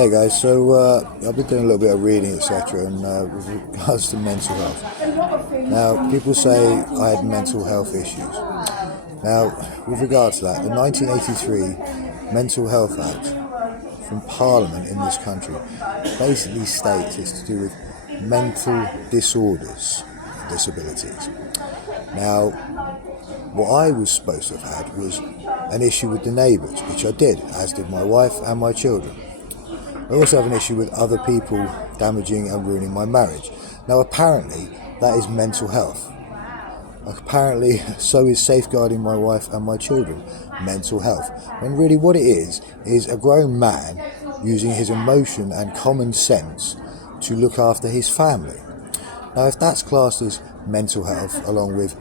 Hey guys, so I've been doing a little bit of reading, etc., and with regards to mental health. Now, people say I had mental health issues. Now, with regard to that, the 1983 Mental Health Act from Parliament in this country basically states it's to do with mental disorders and disabilities. Now, what I was supposed to have had was an issue with the neighbours, which I did, as did my wife and my children. I also have an issue with other people damaging and ruining my marriage. Now, apparently, that is mental health. Apparently, so is safeguarding my wife and my children mental health. When really what it is a grown man using his emotion and common sense to look after his family. Now, if that's classed as mental health, along with,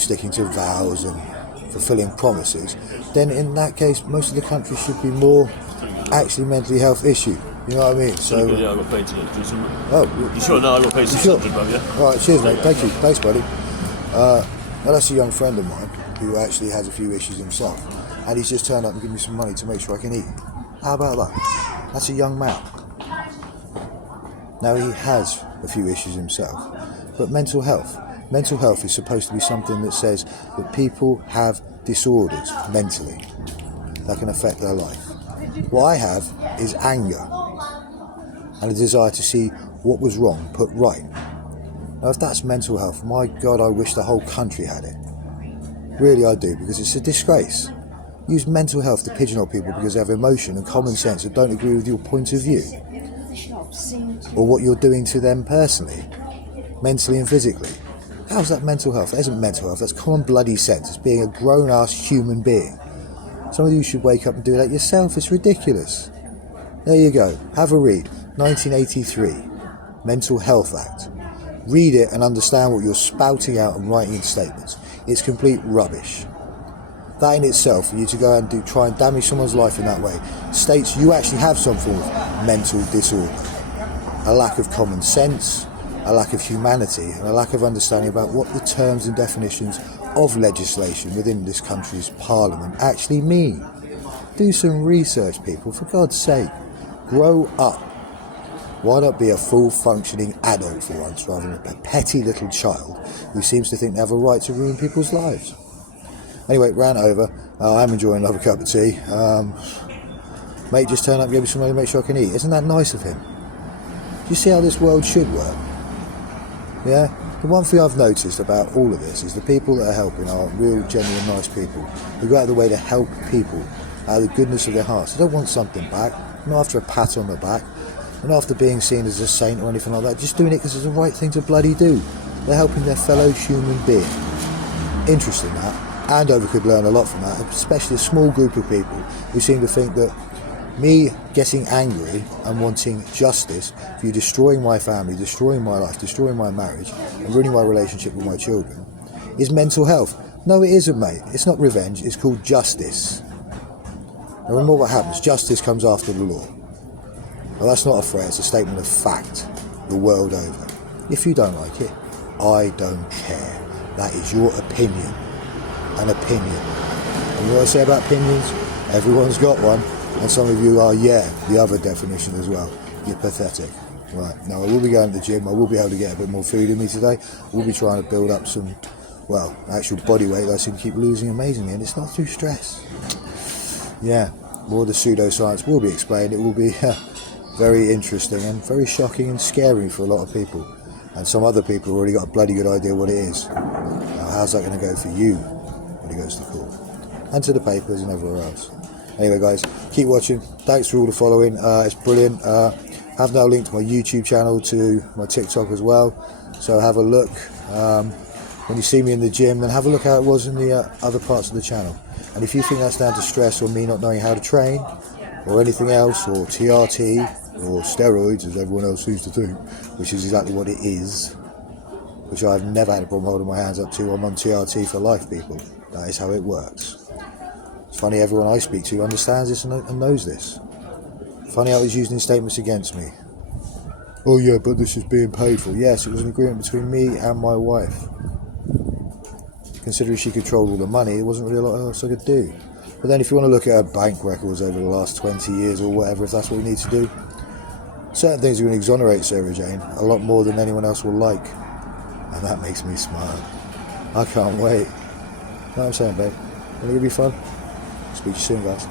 sticking to vows and fulfilling promises, then in that case, most of the country should be more actually mentally health issue. You know what I mean? So, yeah, I got paid to do something. Oh, you sure? No, I got paid $600, bro, yeah? Alright, cheers, mate. Thank you. Thanks, buddy. Well, that's a young friend of mine who actually has a few issues himself, and he's just turned up and given me some money to make sure I can eat. How about that? That's a young man. Now, he has a few issues himself, but mental health is supposed to be something that says that people have disorders mentally that can affect their life. What I have is anger and a desire to see what was wrong put right. Now, if that's mental health, my God, I wish the whole country had it. Really, I do, because it's a disgrace. Use mental health to pigeonhole people because they have emotion and common sense that don't agree with your point of view, or what you're doing to them personally, mentally and physically. How's that mental health? That isn't mental health, that's common bloody sense. It's being a grown-ass human being. Some of you should wake up and do that yourself. It's ridiculous. There you go. Have a read. 1983 Mental Health Act. Read it and understand what you're spouting out and writing in statements. It's complete rubbish. That in itself, for you to go and try and damage someone's life in that way, states you actually have some form of mental disorder. A lack of common sense, a lack of humanity, and a lack of understanding about what the terms and definitions of legislation within this country's parliament actually mean. Do some research, people, for God's sake. Grow up. Why not be a full functioning adult for once rather than a petty little child who seems to think they have a right to ruin people's lives? Anyway, ran over. I'm enjoying another cup of tea. Mate just turned up and gave me some money to make sure I can eat. Isn't that nice of him? Do you see how this world should work? Yeah? The one thing I've noticed about all of this is the people that are helping are real, genuine, nice people who go out of the way to help people out of the goodness of their hearts. They don't want something back, not after a pat on the back, and after being seen as a saint or anything like that, just doing it because it's the right thing to bloody do. They're helping their fellow human being. Interesting that. Andover could learn a lot from that, especially a small group of people who seem to think that me getting angry and wanting justice for you destroying my family, destroying my life, destroying my marriage, and ruining my relationship with my children is mental health. No, it isn't, mate. It's not revenge. It's called justice. Now remember what happens. Justice comes after the law. Well, that's not a threat. It's a statement of fact the world over. If you don't like it, I don't care. That is your opinion. An opinion. And what I say about opinions? Everyone's got one. And some of you are, the other definition as well. You're pathetic. Right, now I will be going to the gym. I will be able to get a bit more food in me today. I will be trying to build up some, actual body weight that I seem to keep losing amazingly. And it's not through stress. Yeah, more of the pseudoscience will be explained. It will be very interesting and very shocking and scary for a lot of people. And some other people have already got a bloody good idea what it is. Now, how's that going to go for you when it goes to court? And to the papers and everywhere else. Anyway, guys, keep watching. Thanks for all the following. It's brilliant. I've now linked my YouTube channel to my TikTok as well. So have a look. When you see me in the gym, then have a look how it was in the other parts of the channel. And if you think that's down to stress or me not knowing how to train or anything else, or TRT or steroids, as everyone else seems to think, which is exactly what it is, which I've never had a problem holding my hands up to. I'm on TRT for life, people. That is how it works. It's funny everyone I speak to understands this and knows this. Funny how it's used in statements against me. Oh yeah, but this is being paid for. Yes, it was an agreement between me and my wife. Considering she controlled all the money, it wasn't really a lot else I could do. But then if you want to look at her bank records over the last 20 years or whatever, if that's what we need to do, certain things are going to exonerate Sarah Jane a lot more than anyone else will like. And that makes me smile. I can't wait. You know what I'm saying, babe? Gonna give you fun? Speak to you soon, guys.